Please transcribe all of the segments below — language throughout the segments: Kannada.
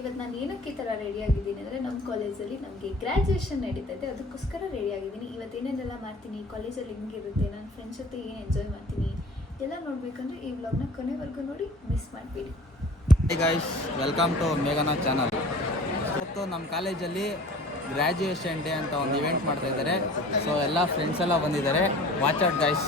ಇವತ್ತು ನಾನು ಏನಕ್ಕೆ ಈ ಥರ ರೆಡಿಯಾಗಿದ್ದೀನಿ ಅಂದರೆ ನಮ್ಮ ಕಾಲೇಜಲ್ಲಿ ನಮಗೆ ಗ್ರ್ಯಾಜುಯೇಷನ್ ನಡೀತೈತೆ, ಅದಕ್ಕೋಸ್ಕರ ರೆಡಿಯಾಗಿದ್ದೀನಿ. ಇವತ್ತು ಏನೇನೆಲ್ಲ ಮಾಡ್ತೀನಿ, ಕಾಲೇಜಲ್ಲಿ ಹೆಂಗಿರುತ್ತೆ, ನನ್ನ ಫ್ರೆಂಡ್ಸ್ ಜೊತೆ ಏನು ಎಂಜಾಯ್ ಮಾಡ್ತೀನಿ ಎಲ್ಲ ನೋಡಬೇಕಂದ್ರೆ ಈ ವ್ಲಾಗ್ನ ಕೊನೆವರೆಗೂ ನೋಡಿ, ಮಿಸ್ ಮಾಡಬೇಡಿ. ಹೇ ಗೈಸ್, ವೆಲ್ಕಮ್ ಟು ಮೇಘನಾ ಚಾನಲ್. ಇವತ್ತು ನಮ್ಮ ಕಾಲೇಜಲ್ಲಿ ಗ್ರ್ಯಾಜುಯೇಷನ್ ಡೇ ಅಂತ ಒಂದು ಇವೆಂಟ್ ಮಾಡ್ತಾ ಇದ್ದಾರೆ. ಸೊ ಎಲ್ಲ ಫ್ರೆಂಡ್ಸ್ ಎಲ್ಲ ಬಂದಿದ್ದಾರೆ. Watch out guys.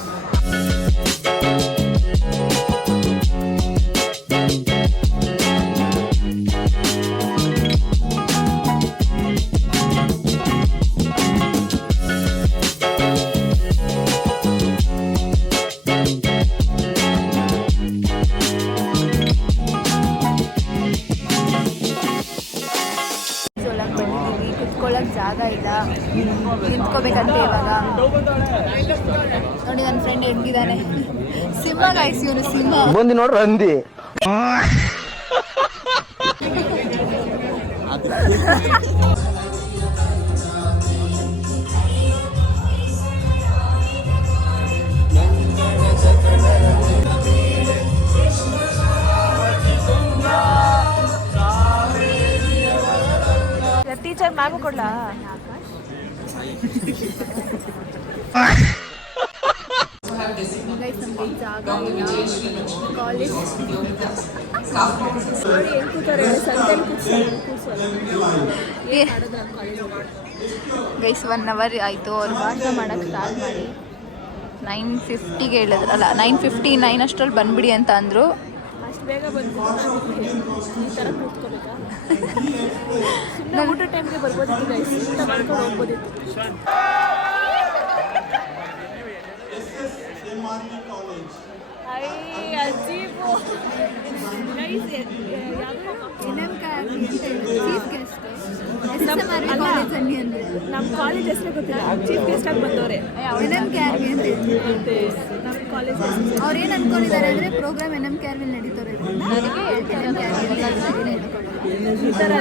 ಜಾಗ ಇಲ್ಲ, ನಿಂತ್ಕೋಬೇಕಂತೆ ಇವಾಗ. ನೋಡಿ ನನ್ನ ಫ್ರೆಂಡ್ ಹೆಂಗಿದ್ದಾನೆ, ಸಿಂಹ ಗೈಸ್, ಇವನು ಸಿಂಹ. ಬಂದು ನೋಡ್ರಿ ಅಂದಿ ಟೀಚರ್ ಮ್ಯಾಮು ಕೊಡ್ಲಾ? ಗೈಸ್ 1 ಅವರ್ ಆಯಿತು ಅವ್ರು ಭಾಷಣ ಮಾಡೋಕ್ಕೆ ಸ್ಟಾರ್ಟ್ ಮಾಡಿ. 9:50ಗೆ ಹೇಳಿದ್ರಲ್ಲ, 9:59 ಅಷ್ಟರಲ್ಲಿ ಬಂದ್ಬಿಡಿ ಅಂತ ಅಂದರು. ಅಷ್ಟು ಬೇಗ ಬಂದು ಈ ಥರ ಕೂತ್ಕೋಬೇಕಾ? ಸುಮ್ಮನೆ ಊಟ ಟೈಮ್ಗೆ ಬರ್ಬೋದಿತ್ತು ಗೈಸ್, ಊಟ ಮಾಡ್ಕೊಂಡು ಹೋಗ್ಬೋದಿತ್ತು. ಅಜೀಬು ನಮ್ಮ ಕಾಲೇಜ್ ಹೆಸರೇ ಗೊತ್ತಿಲ್ಲ, ಚೀಫ್ ಗೆಸ್ಟ್ ಆಗಿ ಬಂದವ್ರೆ. ನಮ್ಮ ಕಾಲೇಜ್ ಅವ್ರು ಏನು ಅನ್ಕೊಂಡಿದ್ದಾರೆ ಅಂದರೆ ಪ್ರೋಗ್ರಾಮ್ NM ನಡೀತಾರೆ, ಈ ಥರ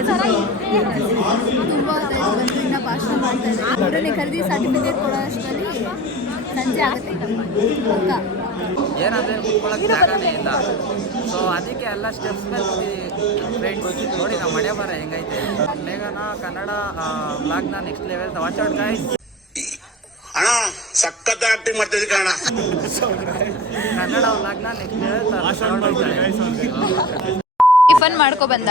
ತುಂಬ ಬಂದು ಇನ್ನೂ ಭಾಷಣ ಮಾಡ್ತಾರೆ. ಅವರನ್ನೇ ಕರೆದಿ ಸರ್ಟಿಫಿಕೇಟ್ ಕೊಡೋ ಅಷ್ಟರಲ್ಲಿ ಸಂಜೆ ಆಗುತ್ತೆ. ಏನಂದರೆ ಕುತ್ಕೊಳ್ಳೋಕೆ ಜಾಗನೇ ಇಲ್ಲ. ಸೊ ಅದಕ್ಕೆ ಎಲ್ಲ ಸ್ಟೆಪ್ಸ್ ಮೇಲೆ ಫ್ರೆಂಡ್ಸ್ ನೋಡಿ ನಾವು ಮನೆ ಬರ ಹೆಂಗೈತೆ. ಮೇಘನಾ ಕನ್ನಡ ವ್ಲಾಗ್ನ next level watch out guys. ಅಣ್ಣ ಸಖತ್ ಆಕ್ಟಿಂಗ್ ಮಾಡ್ತಿದ್ದೆ ಕಣ. ಕನ್ನಡ ವ್ಲಾಗ್ನ ನೆಕ್ಸ್ಟ್ ಲೆವೆಲ್ ಟಿಫನ್ ಮಾಡ್ಕೊ ಬಂದ.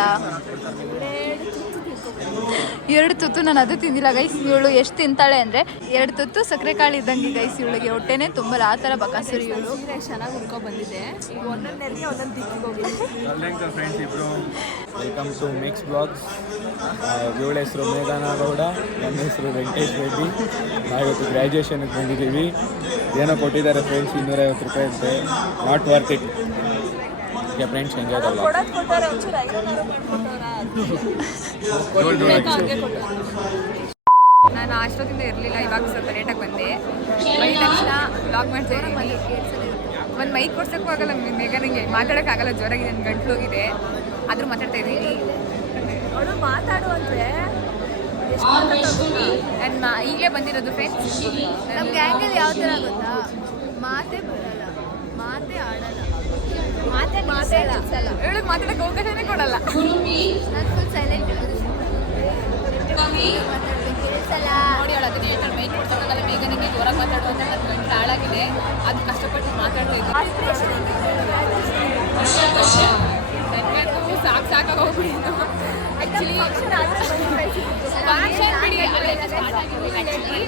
2 ತುತ್ತು ನಾನು ಅದು ತಿಂದಿಲ್ಲ ಗೈಸ್. ಇವಳು ಎಷ್ಟು ತಿಂತಾಳೆ ಅಂದರೆ 2 ತುತ್ತು ಸಕ್ಕರೆ ಕಾಳು ಇದ್ದಂಗೆ ಗೈಸ್. ಇವಳಿಗೆ ಹೊಟ್ಟೆನೇ ತುಂಬಲ್ಲ, ಆ ಥರ ಬಕಾಸುರಿ ಇವಳು. ಚೆನ್ನಾಗಿ ಉಳ್ಕೊಂಡು ಬಂದಿದೆ. ಈಗ ಒಂದೊಂದು ದಿಕ್ಕಿಗೆ ಹೋಗಿದೆ. Welcome to mix blogs. ಇವಳ ಹೆಸರು ಮೇಘನಾ ಗೌಡ, ನನ್ನ ಹೆಸರು ವೆಂಕಟೇಶ್ ರೆಡ್ಡಿ. ನಾವಿವತ್ತು ಗ್ರ್ಯಾಜುಯೇಷನ್ಗೆ ಬಂದಿದ್ದೀವಿ. ಏನೋ ಕೊಟ್ಟಿದ್ದಾರೆ ಫ್ರೆಂಡ್ಸ್, 250 ರೂಪಾಯಿ ಅಂತೆ. Not worth it. Okay friends, enjoy ಮಾಡಲ್ಲ. ನಾನು ಅಷ್ಟೊತ್ತಿಂದ ಇರಲಿಲ್ಲ, ಇವಾಗ ಸ್ವಲ್ಪ ಲೇಟಾಗಿ ಬಂದೆ. ಬಂದ ತಕ್ಷಣ ಬ್ಲಾಗ್ ಮಾಡ್ತಾ ಇದ್ದೀನಿ. ಒಂದು ಮೈಕ್ ಕೊಡ್ಸೋಕ್ಕೂ ಆಗಲ್ಲ, ಬೇಗ ನನಗೆ ಮಾತಾಡೋಕ್ಕಾಗಲ್ಲ, ಜೋರಾಗಿ ನನ್ನ ಗಂಟಲು ಹೋಗಿದೆ, ಆದರೂ ಮಾತಾಡ್ತಾ ಇದ್ದೀನಿ. ಅವಳು ಮಾತಾಡು ಅಂದರೆ ನಾನು ಈಗಲೇ ಬಂದಿರೋದು ಫ್ರೆಂಡ್ಸ್. ನಮ್ಮ ಗ್ಯಾಂಗಲ್ಲಿ ಯಾವ ಥರ ಗೊತ್ತಾ, ಮಾತೇ ಬರಲ್ಲ, ಮಾತೇ ಆಡಲ್ಲ, ಮಾತೇ ಮಾತಾಡಲ್ಲ, ಇವಳಿಗೆ ಮಾತಾಡೋಕ್ಕೆ ಅವಕಾಶನೇ ಕೊಡಲ್ಲ. ನಾನು ಫುಲ್ ಸೈಲೆಂಟ್ ನೋಡಿ ಅವಳು ಅದಕ್ಕೆ ಹೇಳ್ತಾಳೆ, ಮೈಕ್ ಕೊಡ್ಸೋಕ್ಕಾಗಲ್ಲ ಬೇಗ ನಿಮಗೆ, ಜೋರಾಗಿ ಮಾತಾಡೋ ಅಂತ ನನ್ನ ಗಂಟಲು ಹಾಳಾಗಿದೆ, ಅದು ಕಷ್ಟಪಟ್ಟು ಮಾತಾಡ್ತಾ ಇದ್ದೀನಿ. ನನಗಂತೂ ಸಾಕಾಗಿ ಹೋಗ್ಬಿಟ್ಟು ಆ್ಯಕ್ಚುಲಿ ಫಂಕ್ಷನ್ ಬಿಡಿ ಅಲ್ಲೆಲ್ಲ ಸ್ಟಾರ್ಟ್ ಆಗಿರಲಿಲ್ಲ. ಆ್ಯಕ್ಚುಲಿ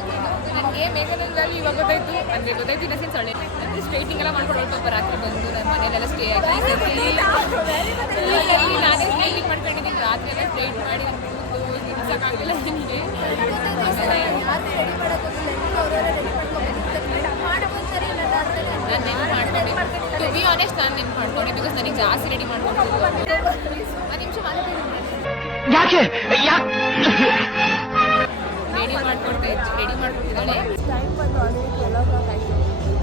ನನಗೆ ಮೇಘನದಲ್ಲಿ ಇವಾಗ ಗೊತ್ತಾಯಿತು, ಅಂದರೆ ಗೊತ್ತಾಯ್ತು ಇನ್ನ ಸೆನ್ಸ್ ಒಳ್ಳೆ ಅಂದರೆ ಸ್ಟ್ರೈಟಿಂಗ್ ಎಲ್ಲ ಮಾಡ್ಕೊಂಡು ಸ್ವಲ್ಪ ರಾತ್ರಿ ಬಂದು ನನ್ನ ಮನೇಲೆಲ್ಲ ಸ್ಟೇ ಆಗಿ ನಾನೇ ಸ್ಟ್ರೈಟಿಂಗ್ ಮಾಡ್ಕೊಂಡಿದ್ದೀನಿ. ರಾತ್ರಿ ಎಲ್ಲ ಸ್ಟ್ರೈಟ್ ಮಾಡಿ ನಿಲ್ಸೋಕ್ಕಾಗಲಿಲ್ಲ ನನಗೆ. ನಾನು ನೆನ್ಪು ಮಾಡ್ಕೊಂಡೆ, ಟು ಬಿ ಆನೆಸ್ಟ್ ನಾನು ನೆನ್ಪು ಮಾಡ್ಕೊಂಡೆ, ಬಿಕಾಸ್ ನನಗೆ ಜಾಸ್ತಿ ರೆಡಿ ಮಾಡ್ಕೊಂಡು 1 ನಿಮಿಷ ಮಾತಾಡ್ತಿದ್ದೀನಿ. ರೆಡಿ ರೆಡಿ ಮಾಡ್ತಿದ್ದಾಳೆ. ಟೈಮ್ ಬಂದು ಅದೇ ಕೆಲವಾಗಾಯ್ತು.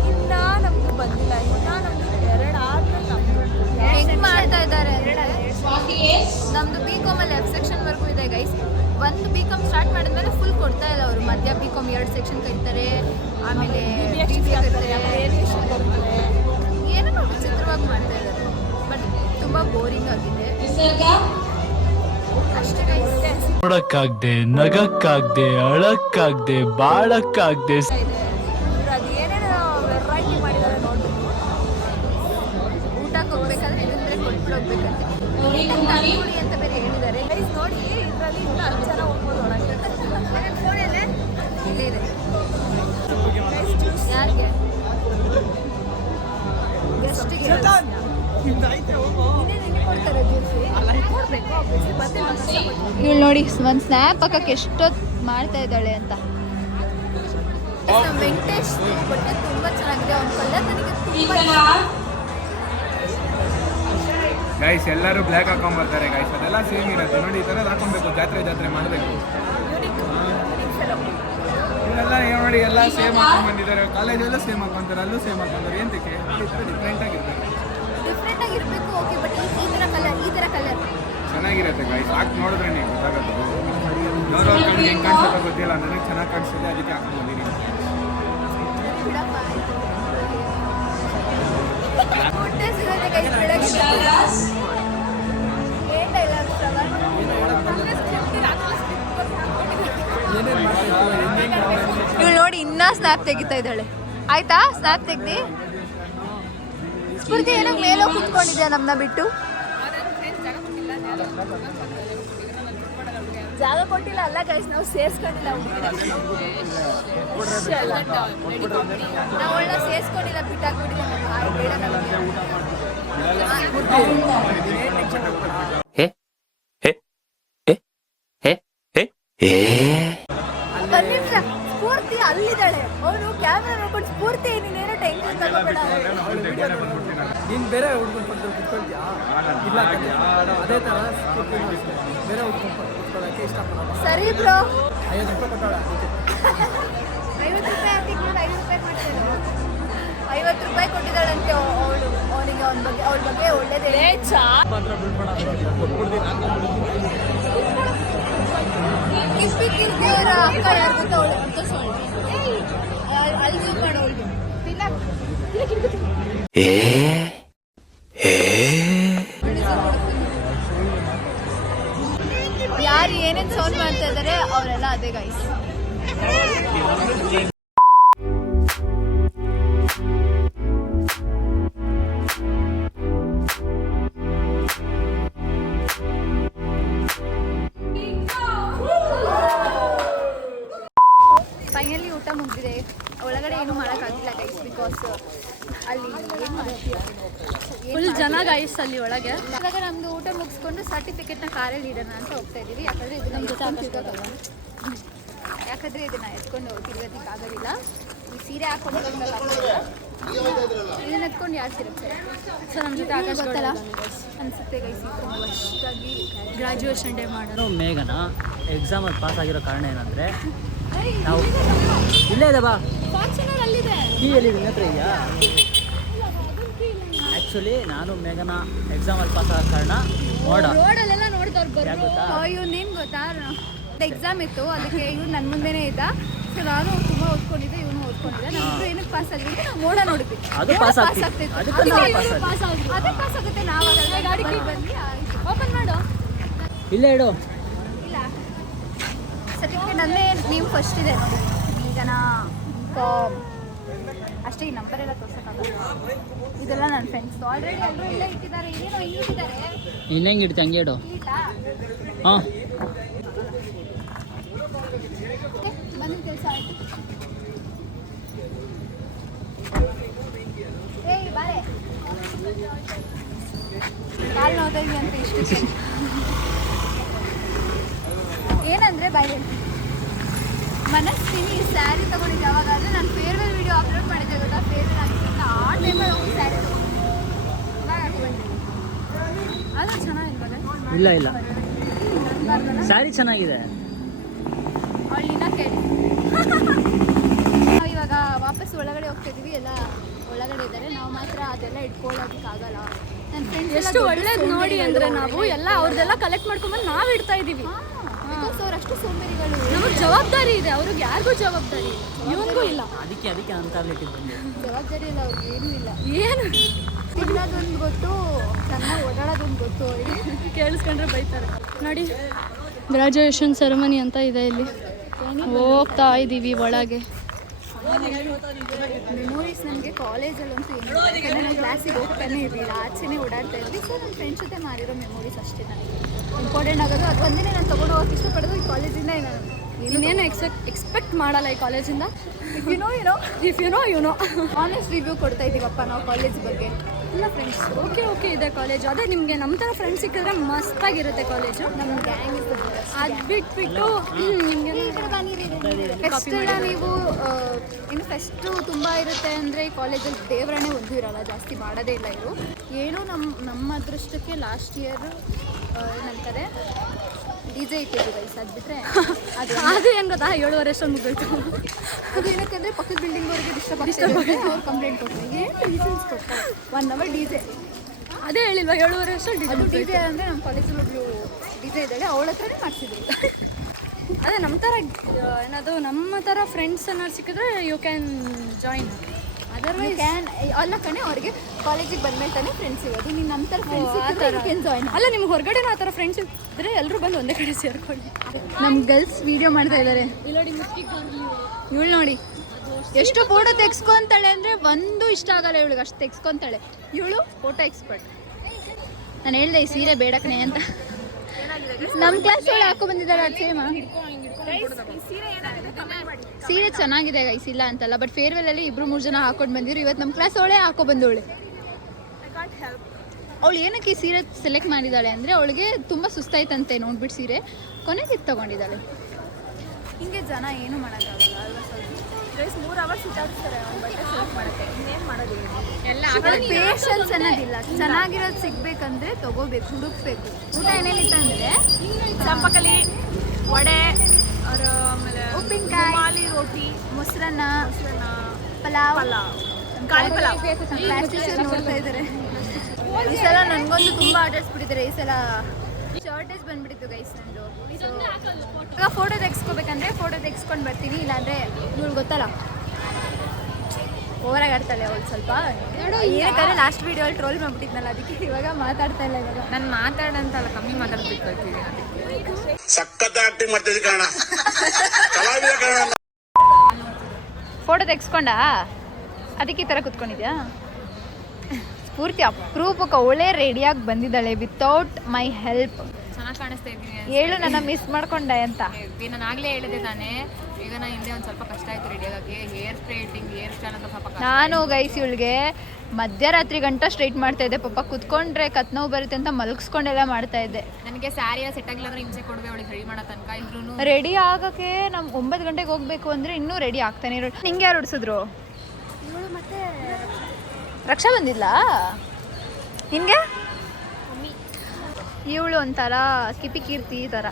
ಇನ್ನು ನಮ್ದು ಬಂದಿಲ್ಲ. ಇನ್ನು ನಮ್ದು 2 ಆದ್ಮೇಲೆ ನಮ್ದು ಹೆಂಗ್ ಮಾಡ್ತಾ ಇದ್ದಾರೆ ನಮ್ದು BCom ಅಲ್ಲಿ F ಸೆಕ್ಷನ್ ವರ್ಗೂ ಇದೆ ಗೈಸ್. ಒಂದು BCom ಸ್ಟಾರ್ಟ್ ಮಾಡಿದ್ಮೇಲೆ ಫುಲ್ ಕೊಡ್ತಾ ಇಲ್ಲ ಅವರು. ಮಧ್ಯ BCom 2 ಸೆಕ್ಷನ್ ಕರೀತಾರೆ, ಆಮೇಲೆ ಏನೋ ವಿಚಿತ್ರವಾಗಿ ಮಾಡ್ತಾ ಇದ್ದಾರೆ. ಬಟ್ ತುಂಬಾ ಬೋರಿಂಗ್ ಆಗಿದೆ ಅಷ್ಟೇ ಗೈಸ್. ನೋಡಕ್ಕಾಗ್ದೆ, ನಗಕ್ಕಾಗ್ದೆ, ಅಳಕ್ಕಾಗ್ದೆ, ಬಾಳಕ್ಕಾಗ್ದೆ. ಇವ್ರು ಅದು ಏನೇನೋ ವೆರೈಟಿ ಮಾಡಿದ್ದಾರೆ ನೋಡ್ಬೇಕು. ಊಟಕ್ಕೆ ಹೋಗ್ಬೇಕಾದ್ರೆ ಇದಂದ್ರೆ ಕೊಟ್ಬಿಟ್ಟು ಹೋಗ್ಬೇಕಂತೆ. ತಂದ್ಕೊಡಿ ಅಂತ ಬೇರೆ ಹೇಳಿದ್ದಾರೆ. ಗೈಸ್ ನೋಡಿ, ಇದರಲ್ಲಿ ಇನ್ನೂ 10 ಜನ ಹೋಗ್ಬೋದು ಒಳಗೆ. ಫೋನಲ್ಲೇ ಇಲ್ಲೇ ಇದೆ. ಗೈಸ್ ಜ್ಯೂಸ್ ಯಾರಿಗೆ? ಗೆಸ್ಟಿಗೆ ಕೊಡ್ತಾರೆ ಜ್ಯೂಸ್. ಕೊಡ್ಬೇಕು obviously. ಮತ್ತೆ ಇವಳು ನೋಡಿ ಒಂದು ಸ್ನ್ಯಾಪ್ ಹಾಕಕ್ಕೆ ಎಷ್ಟೊತ್ತು ಮಾಡ್ತಾ ಇದ್ದಾಳೆ ಅಂತ. ವೆಂಕಟೇಶ್ ಬಟ್ಟೆ ತುಂಬಾ ಚೆನ್ನಾಗಿದೆ. ಅವ್ನ ಕಲರ್ ನನಗೆ ತುಂಬಾ ಗೈಸ್ ಎಲ್ಲರೂ ಬ್ಲ್ಯಾಕ್ ಹಾಕೊಂಡ್ಬರ್ತಾರೆ ಗೈಸ್, ಅದೆಲ್ಲ ಸೇಮ್ ಇರುತ್ತೆ ನೋಡಿ. ಈ ಥರದ್ದು ಹಾಕೊಬೇಕು, ಜಾತ್ರೆ ಮಾಡಬೇಕು. ಇವೆಲ್ಲ ನೋಡಿ ಎಲ್ಲ ಸೇಮ್ ಹಾಕೊಂಡ್ ಬಂದಿದ್ದಾರೆ. ಕಾಲೇಜೆಲ್ಲ ಸೇಮ್ ಹಾಕೊಂತಾರೆ, ಅಲ್ಲೂ ಸೇಮ್ ಹಾಕೊಂತಾರೆ. ಏನಕ್ಕೆ ಡಿಫ್ರೆಂಟ್ ಆಗಿರ್ಬೇಕು. ಡಿಫ್ರೆಂಟ್ ಆಗಿರ್ಬೇಕು. ಓಕೆ, ಬಟ್ ಈ ಥರ ಕಲರ್ ಚೆನ್ನಾಗಿರುತ್ತೆ ಗೈಸ್. ಹಾಕಿ ನೋಡಿದ್ರೆ ನೀವು ಗೊತ್ತಾಗುತ್ತೆ. ನೋಡೋರು ಕಣ್ಣಿಗೆ ಹೆಂಗೆ ಕಾಣಿಸುತ್ತೋ ಗೊತ್ತಿಲ್ಲ, ನನಗೆ ಚೆನ್ನಾಗಿ ಕಾಣಿಸ್ತಿದೆ, ಅದಕ್ಕೆ ಹಾಕೊಂಡು ಬಂದಿದ್ದೀನಿ. ಬಿಡಪ್ಪ. ಫೋಟೋಸ್ ಇರೋದೇ ಗೈಸ್ ಬೆಳಗ್ಗೆ. ಏನ್ ಡೈಲಾಗ್ ಶ್ರವಣ್? ಇವಳು ನೋಡಿ ಇನ್ನೂ ಸ್ನ್ಯಾಪ್ ತೆಗಿತಾ ಇದ್ದಾಳೆ. ಆಯ್ತಾ ಸ್ನ್ಯಾಪ್ ತೆಗ್ದಿ? ಸ್ಫೂರ್ತಿ ಏನೋ ಮೇಲೆ ಕುತ್ಕೊಂಡಿದ್ಯಾ ನಮ್ಮನ್ನ ಬಿಟ್ಟು? ಜಾಗ ಕೊಟ್ಟಿಲ್ಲ ಅಲ್ಲ ಗೈಸ್, ನಾವು ಸೇರಿಸ್ಕೊಂಡಿಲ್ಲ. ನಾವು ಒಳ್ಳೆ ಸೇರಿಸ್ಕೊಂಡಿಲ್ಲ, ಬಿಟ್ಟಾಕ್ಬಿಟ್ಟಿಲ್ಲ. ಬೇಡ ನಮಗೆ. ಒಂದ್ ನಿಮಿಷ, ಸ್ಫೂರ್ತಿ ಅಲ್ಲಿದ್ದಾಳೆ. ಅವನು ಕ್ಯಾಮ್ರಾ ನೋಡ್ಕೊಂಡು ಸ್ಫೂರ್ತಿ ನೀನೇನೋ ಟೆನ್ಷನ್ ತಗೋಬೇಡ. ನೀನು ಬೇರೆ ಹುಡ್ಕೊಂಡು ಕುತ್ಕೊಳ್ತೀಯಾ? ಇಲ್ಲ ಅದೇ ಥರ ಬೇರೆ ಹುಡ್ಕೊಂಡು ಕುತ್ಕೊಳ್ಳೋಕ್ಕೆ ಇಷ್ಟಪಡಲ್ಲ. ಸರಿ ಬ್ರೋ. 50 ರೂಪಾಯಿ ಕೊಟ್ಟಾಳ. 50 ರೂಪಾಯಿ ಹಾಕಿ ಕೂಡ 5 ರೂಪಾಯಿ ಮಾಡ್ತೇನೆ. 50 ರೂಪಾಯಿ ಕೊಟ್ಟಿದ್ದಾಳಂತೆ ಅವಳು. ಅವನಿಗೆ ಅವಳ ಬಗ್ಗೆ ಒಳ್ಳೇದೇ. ಕಿರ್ತಿಯವರ ಅಕ್ಕ ಯಾರು ಗೊತ್ತಾ? ಅವಳು ಅಲ್ಲಿ ಜೂಮ್ ಮಾಡು ಅವಳಿಗೆ. ಯಾರು ಏನೇನು ಸೌಂಡ್ ಮಾಡ್ತಾ ಇದ್ದಾರೆ ಅವರೆಲ್ಲ ಅದೇ ಗೈಸ್. ಫೈನಲಿ ಊಟ ಮುಗಿದಿದೆ. ಒಳಗಡೆ ಏನು ಮಾಡೋಕ್ಕಾಗಿಲ್ಲ ಗೈಸ್, ಬಿಕಾಸ್ ಅಲ್ಲಿ ಏನು ಮಾಡ್ತೀವಿ, ಫುಲ್ ಜನ ಗೈಸ್ ಅಲ್ಲಿ ಒಳಗೆ. ಇವಾಗ ನಮ್ದು ಊಟ ಮುಗಿಸ್ಕೊಂಡು ಸರ್ಟಿಫಿಕೇಟ್ನ ಕಾರಲ್ಲಿ ಇಡೋಣ ಅಂತ ಹೋಗ್ತಾ ಇದೀವಿ. ಯಾಕಂದ್ರೆ ಇದು ನಮ್ಮ ಯಾಕಂದ್ರೆ ಇದನ್ನ ಎತ್ಕೊಂಡು ತಿರ್ಗೋದಕ್ಕೆ ಆಗೋದಿಲ್ಲ. ಈ ಸೀರೆ ಹಾಕೊಂಡು ಇದನ್ನ ಎತ್ಕೊಂಡು ಯಾರು ತಿರುಗ್ತಾರೆ? ಸೊ ನಮ್ಮ ಜೊತೆ ಆಕಾಶ್ ಗೊತ್ತಲ್ಲ ಅನ್ಸುತ್ತೆ ಗೈಸ್. ಅಷ್ಟಾಗಿ ಗ್ರಾಜುಯೇಷನ್ ಡೇ ಮಾಡೋಣ. ಮೇಘನ ಎಕ್ಸಾಮಲ್ಲಿ ಪಾಸ್ ಆಗಿರೋ ಕಾರಣ ಏನಂದರೆ ನಾವು ಇಲ್ಲೇ ಇದೆ ಬಾ ಫಾರ್ಚುನರ್ ಅಲ್ಲಿದೆ. ಕೀ ಎಲ್ಲಿ ನಿನ್ನ ಹತ್ರ ಇದೆಯಾ? ಆ್ಯಕ್ಚುಲಿ ನಾನು ಮೇಘನ ಎಕ್ಸಾಮಲ್ಲಿ ಪಾಸ್ ಆಗೋ ಕಾರಣ ರೋಡಲ್ಲೆಲ್ಲ ನೋಡಿದವ್ರು ಯಾಕೆ ಗೊತ್ತಾ? ಇವನೇನು ಗೊತ್ತಾ, ಎಕ್ಸಾಮ್ ಇತ್ತು, ಅದಕ್ಕೆ ಇವ್ನು ನನ್ನ ಮುಂದೆನೇ ಇದ್ದ. ಸೊ ನಾನು ತುಂಬ ಓದ್ಕೊಂಡಿದ್ದೆ, ಇವನು ಓದ್ಕೊಂಡಿದ್ದೆ. ನಮ್ದು ಏನಕ್ಕೆ ಪಾಸ್ ಆಗಿದೆ ನಾವು ಮೋಡ ನೋಡಿದ್ವಿ. ಅದು ಪಾಸ್ ಆಗ್ತಿತ್ತು. ಆಗ್ತಿತ್ತು. ಅದಕ್ಕೆ ನಾವು ಪಾಸ್ ಅದೇ ಪಾಸ್ ಆಗುತ್ತೆ. ನಾವು ಗಾಡಿ ಬಂದು ಓಪನ್ ಮಾಡು. ಇಲ್ಲೇ ಇಡು. ಇಲ್ಲ ಸರ್ಟಿಫಿಕೇಟ್ ಅಂದರೆ ನೀವು ಫಸ್ಟ್ ಇದೆ ನೋಡಿ. ಈಗನ ಕಾಮ್ ಅಷ್ಟೇ. ಈ ನಂಬರ್ ಎಲ್ಲ ತೋರ್ಸೋಕ್ಕಾಗಲ್ಲ. ಇದೆಲ್ಲ ನನ್ನ ಫ್ರೆಂಡ್ಸ್ ಆಲ್ರೆಡಿ ಎಲ್ಲರೂ ಇಲ್ಲೇ ಇಟ್ಟಿದ್ದಾರೆ. ಏನೋ ಇಟ್ಟಿದ್ದಾರೆ. ಇನ್ನೆಂಗೆ ಇಡ್ತಿ ಹಂಗೆ ಇಡು. ಹಾಂ ಬಂದಿನ ಕೆಲಸ ಆಯಿತು. ಏಯ್ ಬಾರೆ ಕಾಲು ನೋಡ್ತಾ ಇದೀವಿ ಅಂತ ಇಷ್ಟು ಏನಂದರೆ ಬಾಯಿ ಮನಸ್ಸಿನಿ ಸ್ಯಾರಿ ತೊಗೊಂಡಿದ್ದೆ. ಯಾವಾಗಾದರೆ ನಾನು ಫೇರ್ವೆಲ್ ವೀಡಿಯೋ ಅಪ್ಲೋಡ್ ಮಾಡಿದ್ದೆ ಗೊತ್ತಾ? ಫೇರ್ವೆಲ್ ಆಗಿತ್ತು ಆ ಟೈಮಲ್ಲಿ ಹೋಗಿ ಸ್ಯಾರಿ ತೊಗೊಂಡು ಇವಾಗ ಹಾಕೊಂಡಿದ್ದೀನಿ. ಅದು ಚೆನ್ನಾಗಿಲ್ವಲ್ಲ? ಇಲ್ಲ ಇಲ್ಲ ಸ್ಯಾರಿ ಚೆನ್ನಾಗಿದೆ. ಅವಳಿನ ಕೇಳಿ ಫ್ರೆಂಡ್ಸ್ ಒಳಗಡೆ ಹೋಗ್ತಾ ಇದೀವಿ, ಎಲ್ಲ ಒಳಗಡೆ ಇದ್ದಾರೆ. ನಾವು ಮಾತ್ರ ಅದೆಲ್ಲ ಇಟ್ಕೊಳ್ಳೋದಕ್ಕಾಗಲ್ಲ. ನನ್ನ ಫ್ರೆಂಡ್ಸ್ ಎಷ್ಟು ಒಳ್ಳೇದು ನೋಡಿ ಅಂದರೆ ನಾವು ಎಲ್ಲ ಅವ್ರದ್ದೆಲ್ಲ ಕಲೆಕ್ಟ್ ಮಾಡ್ಕೊಂಬಂದು ನಾವು ಇಡ್ತಾ ಇದ್ದೀವಿ. ಬಿಕಾಸ್ ಅವ್ರು ಅಷ್ಟು ಸೋಂಬೇರಿಗಳು. ನಮಗೆ ಜವಾಬ್ದಾರಿ ಇದೆ, ಅವ್ರಿಗೆ ಯಾರಿಗೂ ಜವಾಬ್ದಾರಿ ಇಲ್ಲ, ಇವನಿಗೂ ಇಲ್ಲ. ಅದಕ್ಕೆ ಅಂತಾಗ್ಲಿಟ್ಟಿದ್ದು ಜವಾಬ್ದಾರಿ ಇಲ್ಲ, ಅವ್ರಿಗೆ ಏನೂ ಇಲ್ಲ. ಏನು ತಿನ್ನೋದೊಂದು ಗೊತ್ತು, ಚೆನ್ನಾಗಿ ಓಡಾಡೋದೊಂದು ಗೊತ್ತು ಅವರಿಗೆ. ಕೇಳಿಸ್ಕೊಂಡ್ರೆ ಬೈತಾರೆ. ನೋಡಿ ಗ್ರಾಜುಯೇಷನ್ ಸೆರೆಮನಿ ಅಂತ ಇದೆ ಇಲ್ಲಿ. ಹೋಗ್ತಾ ಇದ್ದೀವಿ ಒಳಗೆ. ಮೆಮೊರೀಸ್ ನಮಗೆ ಕಾಲೇಜಲ್ಲಂತೂ ಏನು, ಯಾಕಂದರೆ ನಾವು ಕ್ಲಾಸಿಗೆ ಹೋಗ್ತಾನೆ ಇರಲಿಲ್ಲ, ಆಚೆನೇ ಓಡಾಡ್ತಾ ಇದ್ವಿ. ಸೊ ನನ್ನ ಫ್ರೆಂಡ್ಸ್ ಜೊತೆ ಮಾಡಿರೋ ಮೆಮೊರೀಸ್ ಅಷ್ಟೇ ನನಗೆ ಇಂಪಾರ್ಟೆಂಟ್ ಆಗೋದು. ಅದು ಒಂದಿನ ನಾನು ತೊಗೊಂಡು ಹೋಗೋಕೆ ಇಷ್ಟಪಡೋದು ಈ ಕಾಲೇಜಿಂದ. ಇನ್ನೇನು ಎಕ್ಸ್ಪೆಕ್ಟ್ ಮಾಡಲ್ಲ ಈ ಕಾಲೇಜಿಂದ. If you know honest review ಕೊಡ್ತಾ ಇದ್ದೀವಪ್ಪ ನಾವು ಕಾಲೇಜ್ ಬಗ್ಗೆ. ಇಲ್ಲ ಫ್ರೆಂಡ್ಸ್, ಓಕೆ ಇದೆ ಕಾಲೇಜು. ಅದೇ ನಿಮಗೆ ನಮ್ಮ ಥರ ಫ್ರೆಂಡ್ಸ್ ಸಿಕ್ಕಿದ್ರೆ ಮಸ್ತಾಗಿರುತ್ತೆ ಕಾಲೇಜು. ನಮ್ಮ ಗ್ಯಾಂಗ್ ಇಸ್ ಅದು ಬಿಟ್ಬಿಟ್ಟು ನಿಮಗೆ ಫೆಸ್ಟೆಲ್ಲ ನೀವು ಇನ್ನು ಫೆಸ್ಟು ತುಂಬ ಇರುತ್ತೆ ಅಂದರೆ ಈ ಕಾಲೇಜಲ್ಲಿ ದೇವರಣೆ ಒಂದು ಇರಲ್ಲ, ಜಾಸ್ತಿ ಮಾಡೋದೇ ಇಲ್ಲ ಇವರು. ಏನೋ ನಮ್ಮ ಅದೃಷ್ಟಕ್ಕೆ ಲಾಸ್ಟ್ ಇಯರ್ ನನ್ನ ಕಡೆ DJ ಇಟ್ಟಿದ್ದು ಗೈಸ್. ಅದು ಬಿಟ್ಟರೆ ಅದು ಏನು ಗೊತ್ತಾ, 7:30 ಅಷ್ಟೊಂದು ಮುಗಿತು. ಅದು ಏನಕ್ಕಂದರೆ ಪಕ್ಕದ ಬಿಲ್ಡಿಂಗ್ವರೆಗೆ ಡಿಸ್ಟರ್ಬ್ ಆಗ್ತಾರೆ, ಅವ್ರು ಕಂಪ್ಲೇಂಟ್ ಕೊಡ್ತಾರೆ. ಏನು ರೀಸನ್ಸ್ ಕೊಡ್ತಾರೆ, 1 hour DJ. ಅದೇ ಹೇಳಿಲ್ವಾ 7:30 ಅಷ್ಟೊಂದು ಅದು DJ ಅಂದರೆ ನಮ್ಮ ಕಾಲೇಜಲ್ಲಿ ಒಬ್ಳು DJ ಇದ್ದಾಳೆ, ಅವಳ ಹತ್ರನೇ ಮಾಡಿಸಿದ್ರು. ಅದೇ ನಮ್ಮ ಥರ ಏನಾದರೂ ನಮ್ಮ ಥರ ಫ್ರೆಂಡ್ಸ್ ಏನಾದ್ರು ಸಿಕ್ಕಿದ್ರೆ ಯು ಕ್ಯಾನ್ ಜಾಯಿನ್. ಅದರ್ವೈಸ್ ಅಲ್ಲ ಕಣೆ, ಅವ್ರಿಗೆ ಕಾಲೇಜಿಗೆ ಬಂದ್ಮೇಲೆ ತಾನೇ ಫ್ರೆಂಡ್ಸ್ ಇರೋದು. ನೀನು ನಮ್ಮ ಥರ ಫ್ರೆಂಡ್ಸ್ ಜಾಯಿನ್. ಅಲ್ಲ ನಿಮ್ಗೆ ಹೊರಗಡೆ ಆ ಥರ ಫ್ರೆಂಡ್ಸ್ ಇದ್ದರೆ ಎಲ್ಲರೂ ಬಂದು ಒಂದೇ ಕಡೆ ಸೇರ್ಕೊಳ್ಳಿ. ನಮ್ಮ ಗರ್ಲ್ಸ್ ವಿಡಿಯೋ ಮಾಡ್ತಾ ಇದ್ದಾರೆ. ಇವಳು ನೋಡಿ ಎಷ್ಟು ಫೋಟೋ ತೆಗ್ಸ್ಕೊಂತಾಳೆ ಅಂದರೆ ಒಂದು ಇಷ್ಟ ಆಗಲ್ಲ ಇವಳಿಗೆ, ಅಷ್ಟು ತೆಗ್ಸ್ಕೊಂತಾಳೆ. ಇವಳು ಫೋಟೋ ಎಕ್ಸ್ಪರ್ಟ್. ನಾನು ಹೇಳ್ದೆ ಈ ಸೀರೆ ಬೇಡಕಣೆ ಅಂತ. ನಮ್ಮ ಕ್ಲಾಸ್ ಒಳಗೆ ಹಾಕೊ ಬಂದಿದ್ದಾಳೆ ಅದು ಸೇಮ. ಸೀರೆ ಚೆನ್ನಾಗಿದೆ ಗೈಸ್, ಇಲ್ಲ ಅಂತಲ್ಲ. ಬಟ್ ಫೇರ್ವೆಲಲ್ಲಿ 2-3 ಜನ ಹಾಕೊಂಡು ಬಂದಿದ್ರು. ಇವತ್ತು ನಮ್ಮ ಕ್ಲಾಸ್ ಅವಳೇ ಹಾಕೊ ಬಂದವಳೆ. ಅವಳು ಏನಕ್ಕೆ ಈ ಸೀರೆ ಸೆಲೆಕ್ಟ್ ಮಾಡಿದ್ದಾಳೆ ಅಂದರೆ ಅವಳಿಗೆ ತುಂಬ ಸುಸ್ತಾಯ್ತಂತೆ ನೋಡ್ಬಿಟ್ಟು ಸೀರೆ, ಕೊನೆಗೆ ಇದು ತೊಗೊಂಡಿದ್ದಾಳೆ. ಹಿಂಗೆ ಜನ ಏನು ಮಾಡೋಕ್ಕಾಗಲ್ಲ ಅಲ್ವಾ? ಸ್ವಲ್ಪ 3 hours ಸುತ್ತಾಡ್ತಾರೆ ಅವ್ನು ಬಟ್ಟೆ ಸೆಲೆಕ್ಟ್ ಮಾಡೋಕ್ಕೆ. ಇನ್ನೇನು ಮಾಡೋದು ಎಲ್ಲ ಪೇಷನ್ಸ್ ಅನ್ನೋದಿಲ್ಲ. ಚೆನ್ನಾಗಿರೋದು ಸಿಗಬೇಕಂದ್ರೆ ತೊಗೋಬೇಕು, ಹುಡುಕ್ಬೇಕು. ಊಟ ಏನೇನಿತ್ತಂದರೆ ಚಂಪಕಲಿ, ವಡೆ, ಆಮೇಲೆ ಉಪ್ಪಿನಕಾಯಿ, ರೋಟಿ, ಮೊಸರನ್ನ, ಪಲಾವ್, ಕಾಳಿ ಪಲಾವ್. ನೋಡ್ತಾ ಇದ್ದಾರೆ. ಈ ಸಲ ನನಗೊಂದು ತುಂಬ ಆಟಾಡ್ಸ್ಬಿಟ್ಟಿದ್ದಾರೆ. ಈ ಸಲ ಶಾರ್ಟೇಜ್ ಬಂದ್ಬಿಟ್ಟಿತ್ತು ಗೈಸ್ ನಂದು. ಈಗ ಫೋಟೋ ತೆಗ್ಸ್ಕೋಬೇಕಂದ್ರೆ ಫೋಟೋ ತೆಗ್ಸ್ಕೊಂಡು ಬರ್ತೀನಿ, ಇಲ್ಲಾಂದರೆ ಇವಳು ಗೊತ್ತಲ್ಲ ಓವರಾಗಿ ಆಡ್ತಾಳೆ ಅವಳು ಸ್ವಲ್ಪ. ಏನಕ್ಕಂದ್ರೆ ಲಾಸ್ಟ್ ವೀಡಿಯೋಲ್ಲಿ ಟ್ರೋಲ್ ಮಾಡ್ಬಿಟ್ಟಿದ್ನಲ್ಲ, ಅದಕ್ಕೆ ಇವಾಗ ಮಾತಾಡ್ತಾ ಇಲ್ಲ. ಇವಾಗ ನಾನು ಮಾತಾಡಂತಲ್ಲ, ಕಮ್ಮಿ ಮಾತಾಡ್ಬೇಕು ಕಲ್ತೀನಿ. ಅದಕ್ಕೆ ಸಖತ್ ಆಕ್ಟಿಂಗ್ ಮಾಡ್ತಿದ್ದೆ ಕಾರಣ ಕಲಾವಿದ ಕಾರಣ. ಫೋಟೋ ತೆಗ್ಸ್ಕೊಂಡ ಅದಕ್ಕೆ ಈ ಥರ ಕುತ್ಕೊಂಡಿದ್ಯಾ? ಪೂರ್ತಿ ಅಪರೂಪಕ್ಕೆ ಅವಳೇ ರೆಡಿಯಾಗಿ ಬಂದಿದ್ದಾಳೆ ವಿತೌಟ್ ಮೈ ಹೆಲ್ಪ್. ಚೆನ್ನಾಗಿ ಕಾಣಿಸ್ತಾ ಇದ್ದೀನಿ ಹೇಳು, ನನ್ನ ಮಿಸ್ ಮಾಡ್ಕೊಂಡೆ ಅಂತ. ನಾನು ಆಗಲೇ ಹೇಳಿದೆ ತಾನೇ. ಈಗ ನಾನು ಹಿಂದೆ ಒಂದು ಸ್ವಲ್ಪ ಕಷ್ಟ ಆಯಿತು ರೆಡಿಯಾಗಿ. ಹೇರ್ ಸ್ಟ್ರೈಟಿಂಗ್, ಹೇರ್ ಸ್ಟೈಲ್ ಅಂತ ಸ್ವಲ್ಪ ನಾನು ಗೈಸ್ ಇವಳಿಗೆ ಮಧ್ಯರಾತ್ರಿ ಗಂಟ ಸ್ಟ್ರೈಟ್ ಮಾಡ್ತಾ ಇದ್ದೆ. ಪಾಪ ಕುತ್ಕೊಂಡ್ರೆ ಕತ್ ನೋವು ಬರುತ್ತೆ ಅಂತ ಮಲಗಿಸ್ಕೊಂಡೆಲ್ಲ ಮಾಡ್ತಾ ಇದ್ದೆ. ನನಗೆ ಸ್ಯಾರಿ ಎಲ್ಲ ಸೆಟ್ ಆಗಿಲ್ಲ ಅಂದ್ರೆ ಹಿಂಸೆ ಕೊಡುವೆ ಅವಳಿಗೆ ರೆಡಿ ಮಾಡೋ ತನಕ. ಇದ್ರೂ ರೆಡಿ ಆಗೋಕ್ಕೆ ನಮ್ಮ 9 ಗಂಟೆಗೆ ಹೋಗ್ಬೇಕು ಅಂದರೆ ಇನ್ನೂ ರೆಡಿ ಆಗ್ತಾನೆ ಇರೋ. ನಿಂಗೆ ಯಾರು ಉಡ್ಸಿದ್ರು? ಮತ್ತೆ ರಕ್ಷಾ ಬಂದಿಲ್ಲ ನಿನಗೆ? ಇವಳು ಒಂಥರ ಕಿಪಿ ಕೀರ್ತಿ ಥರ.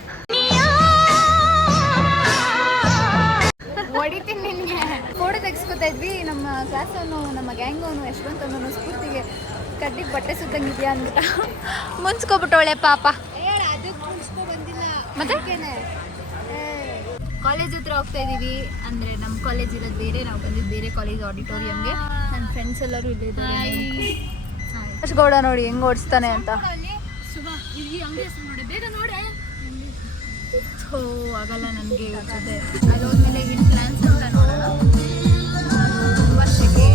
ಹೊಡಿತೀನಿ ನಿನಗೆ. ಫೋಟೋ ತೆಗೆಸ್ಕೊತಾ ಇದ್ವಿ. ನಮ್ಮ ಕ್ಲಾಸವನು, ನಮ್ಮ ಗ್ಯಾಂಗವನು, ಯಶವಂತ್ ಅವನು ಸ್ಫೂರ್ತಿಗೆ ಕಡ್ಡಿಗೆ ಬಟ್ಟೆ ಸುತ್ತಂಗಿದ್ಯಾ ಅಂದ್ಬಿಟ್ಟ ಮುನ್ಸ್ಕೊಬಿಟ್ಟವಳೆ ಪಾಪ. ಮತ್ತೆ ಕಾಲೇಜ್ ಹತ್ರ ಹೋಗ್ತಾ ಇದ್ದೀವಿ. ಅಂದರೆ ನಮ್ಮ ಕಾಲೇಜ್ ಇರೋದು ಬೇರೆ, ನಾವು ಬಂದಿದ್ದು ಬೇರೆ ಕಾಲೇಜ್ ಆಡಿಟೋರಿಯಮ್ಗೆ. ನನ್ನ ಫ್ರೆಂಡ್ಸ್ ಎಲ್ಲರೂ ಇಲ್ಲೇ ಇದ್ದಾರೆ. ಗೌಡ ನೋಡಿ ಹೆಂಗೆ ಓಡಿಸ್ತಾನೆ ಅಂತ. ಥೋ ಆಗಲ್ಲ ನನಗೆ ಜೊತೆ. ಅದಾದ್ಮೇಲೆ ಏನು ಪ್ಲ್ಯಾನ್ಸ್ ಅಂತ ನೋಡೋಣ. ವರ್ಷಕ್ಕೆ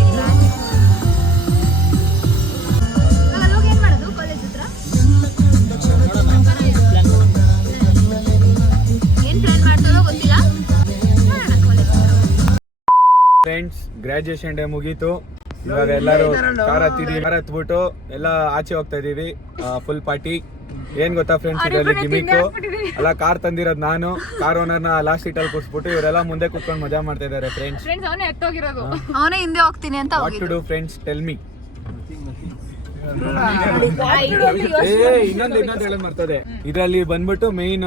ಅಲ್ಲೋಗಿ ಏನು ಮಾಡೋದು ಕಾಲೇಜ್ ಹತ್ರ? ಏನು ಪ್ಲ್ಯಾನ್ ಮಾಡ್ತಾರೋ ಗೊತ್ತಿಲ್ಲ. ನೋಡೋಣ ಕಾಲೇಜ್ ಹತ್ರ. ಫ್ರೆಂಡ್ಸ್, ಗ್ರಾಜುಯೇಷನ್ ಡೇ ಮುಗೀತು. ಇವಾಗ ಎಲ್ಲರೂ ಕಾರ್ ಹತ್ಬಿಟ್ಟು ಎಲ್ಲ ಆಚೆ ಹೋಗ್ತಾ ಇದೀವಿ. Full party. ಏನ್ ಗೊತ್ತಾ ಫ್ರೆಂಡ್ಸ್, ಇದರಲ್ಲಿ ಗಿಮಿಕ್ಕು ಅಲ್ಲ, ಕಾರ್ ತಂದಿರೋದು ನಾನು. ಕಾರ್ ಓನರ್ನ ಲಾಸ್ಟ್ ಸೀಟಲ್ಲಿ ಕೂರಿಸ್ಬಿಟ್ಟು ಇವರೆಲ್ಲ ಮುಂದೆ ಕೂತ್ಕೊಂಡು ಮಜಾ ಮಾಡ್ತಾ ಇದ್ದಾರೆ. ಫ್ರೆಂಡ್ಸ್ ಅವನೇ ಎತ್ತೋಗಿರೋದು. ಅವನೇ ಹಿಂದೆ ಹೋಗ್ತೀನಿ ಅಂತ. What to do friends, tell me. ಇನ್ನೊಂದು ಹೇಳೋದು ಮರ್ತದೆ. ಇದರಲ್ಲಿ ಬಂದ್ಬಿಟ್ಟು ಮೇನ್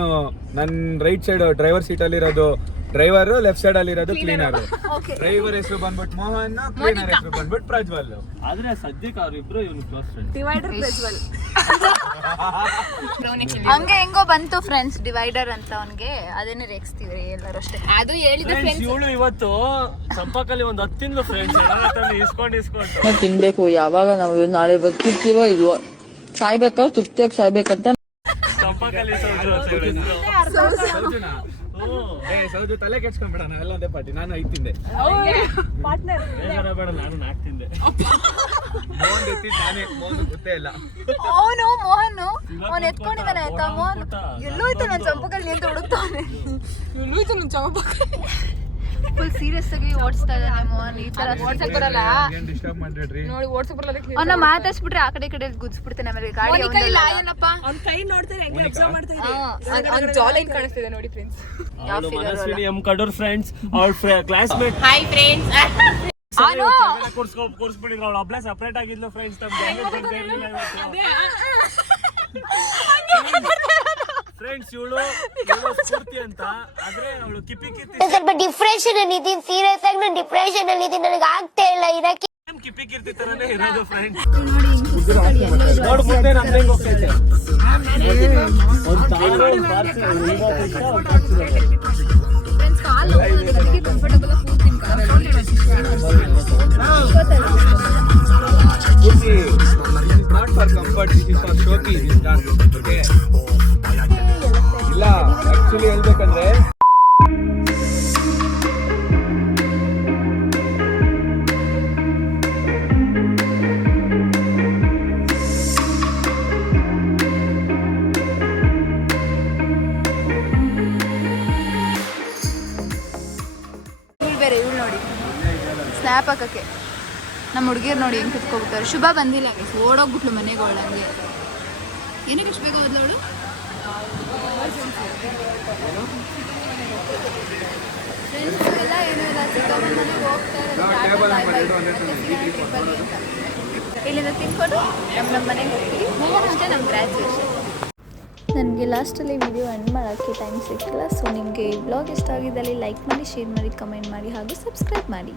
ನನ್ನ ರೈಟ್ ಸೈಡ್ ಡ್ರೈವರ್ ಸೀಟ್ ಅಲ್ಲಿ ಇರೋದು ಡ್ರೈವರ್ ಲೆಫ್ಟ್ ಸೈಡ್ ಅಲ್ಲಿ ಇರೋದು ಕ್ಲೀನರ್. ಡ್ರೈವರ್ ಹೆಸರು ಬಂದ್ಬಿಟ್ಟು ಮೋಹನ್, ಕ್ಲೀನರ್ ಹೆಸರು ಬಂದ್ಬಿಟ್ಟು ಪ್ರಜ್ವಲ್. ಆದ್ರೆ ಸದ್ಯಕ್ಕೆ ಅವ್ರಿಬ್ರು ಇವನು ಕ್ಲೋಸ್ ಫ್ರೆಂಡ್. ಡಿವೈಡರ್ ಪ್ರಜ್ವಲ್. ಹಂಗೆ ಹೆಂಗೋ ಬಂತು ಫ್ರೆಂಡ್ಸ್ ಡಿವೈಡರ್ ಅಂತ ಅವನಿಗೆ, ಅದನ್ನೇ ರೇಗಿಸ್ತೀವಿ ಎಲ್ಲರೂ ಅಷ್ಟೇ. ಅದು ಹೇಳಿದ ಫ್ರೆಂಡ್ಸ್. ಇವಳು ಇವತ್ತು ಚಂಪಕಲ್ಲಿ ಒಂದು 10 ತಿಂಗಳು ಫ್ರೆಂಡ್ಸ್ ಇಸ್ಕೊಂಡು ತಿನ್ಬೇಕು. ಯಾವಾಗ ನಾವು ನಾಳೆ ಬರ್ತಿರ್ತೀವೋ ಇಲ್ವೋ, ಸಾಯ್ಬೇಕಾದ್ರೆ ತೃಪ್ತಿಯಾಗಿ ಸಾಯ್ಬೇಕಂತ ಚಂಪಕಲ್ಲಿ ಸೌಜು ತಲೆ ಕೆಡ್ಸ್ಕೊಂಡ್ಬೇಡ, ನಾವೆಲ್ಲ ಒಂದೇ ಪಾರ್ಟಿ. ನಾನು 5 ತಿಂದೆ, ಪಾರ್ಟ್ನರ್. ಬೇಡ, ನಾನು 4 ತಿಂದೆ. ಮೋಹನ್ ಎತ್ತಿ ತಾನೇ, ಮೋಹನ್ ಗೊತ್ತೇ ಇಲ್ಲ. ಅವನು ಎತ್ಕೊಂಡಿದ್ದಾನೆ ಆಯ್ತಾ. ಮೋಹನ್ ಎಲ್ಲೂ ಇತ್ತು ನನ್ನ ಚಂಪಕಲ್ಲಿ ಅಂತ ಹುಡುಕ್ತಾನೆ. ಫುಲ್ ಸೀರಿಯಸ್ ಆಗಿ ಓಡಿಸ್ತಾ ಇದ್ದಾನೆ ಮೋಹನ್. ಈ ತರ ಓಡ್ಸಕ್ ಬರಲ್ಲ ಡಿಸ್ಟರ್ಬ್ ಮಾಡ್ಬೇಡ್ರಿ ನೋಡಿ, ಓಡ್ಸಕ್ ಬರಲ್ಲ. ಅವನ್ನ ಮಾತಾಡ್ಸ್ಬಿಟ್ರೆ ಆ ಕಡೆ ಈ ಕಡೆ ಗುದ್ಸ್ಬಿಡ್ತಾನೆ. ಆಮೇಲೆ ಗಾಡಿ ಅವ್ನ ಕೈ ನೋಡ್ತಾರೆ, ಹೆಂಗೆ ಅಬ್ಸರ್ವ್ ಮಾಡ್ತಾ ಇದೆ. ಅವ್ನ ಜಾ ಲೈನ್ ಕಾಣಿಸ್ತಿದೆ ನೋಡಿ friends. Manaswini M Kadur friends, ಅವ್ರ ಕ್ಲಾಸ್ಮೇಟ್. Hi friends. ಕೂರ್ಸ್ಬಿಟ್ಟಿದ್ರು, ಅವಳು ಒಬ್ಳೆ ಸಪ್ರೇಟ್ ಆಗಿದ್ಲು ಫ್ರೆಂಡ್ಸ್. ಫ್ರೆಂಡ್ಸ್ ಇವಳು ಸ್ಫೂರ್ತಿ ಅಂತ, ಆದ್ರೆ ಅವಳು ಕಿಪಿ ಕೀರ್ತಿ ಸ್ವಲ್ಪ ಡಿಪ್ರೆಷನ್ ಅಲ್ಲಿ ಇದೀನಿ, ಸೀರಿಯಸ್ ಆಗಿ ನಾನು ಡಿಪ್ರೆಷನ್ ಅಲ್ಲಿ ಇದೀನಿ, ನನಗೆ ಆಗ್ತಾ ಇಲ್ಲ ಇರಕ್ಕೆ. ಕಿಪಿ ಕೀರ್ತಿ ತರನೇ ಇರೋದು ಫ್ರೆಂಡ್ಸ್. ನೋಡ್ ಮುಂದೆ ನಮ್ದು ಹೆಂಗ್ ಹೋಗ್ತೈತೆ. Not for comfort, this is for ಶೋಕಿ. ಇಲ್ಲ ಆಕ್ಚುಲಿ ಹೇಳ್ಬೇಕಂದ್ರೆ ಬೇರೆ ಇವಳು ನೋಡಿ ಸ್ನ್ಯಾಪ್ ಹಾಕಕ್ಕೆ. ನಮ್ಮ ಹುಡುಗಿಯರು ನೋಡಿ ಹೆಂಗೆ ಕುತ್ಕೊಬಿಡ್ತಾರೆ. ಶುಭ ಬಂದಿಲ್ಲ, ಓಡೋಗ್ಬಿಟ್ಲು ಮನೆಗೆ. ಒಳಗೆ ಏನಕ್ಕೆ ಇಷ್ಟು ಬೇಗ ಹೋದ್ಲು ಅವಳು? ಎಲ್ಲ ಏನೂ ಇಲ್ಲ, ಚಿಕ್ಕಮ್ಮನ ಮನೆಗೆ ಹೋಗ್ತಾ ಇಲ್ಲಿಂದ ತಿನ್ಕೊಂಡು ನಮ್ಮ ಮನೆಗೆ ಹೋಗ್ತೀವಿ. ಅಷ್ಟೇ ನಮ್ಮ ಗ್ರ್ಯಾಜುಯೇಷನ್. ನನಗೆ ಲಾಸ್ಟಲ್ಲಿ ವಿಡಿಯೋ ಎಂಡ್ ಮಾಡೋಕ್ಕೆ ಟೈಮ್ ಸಿಕ್ಕಿಲ್ಲ. ಸೊ ನಿಮಗೆ ಈ ಬ್ಲಾಗ್ ಇಷ್ಟ ಆಗಿದ್ದಲ್ಲಿ ಲೈಕ್ ಮಾಡಿ, ಶೇರ್ ಮಾಡಿ, ಕಮೆಂಟ್ ಮಾಡಿ ಹಾಗೂ ಸಬ್ಸ್ಕ್ರೈಬ್ ಮಾಡಿ.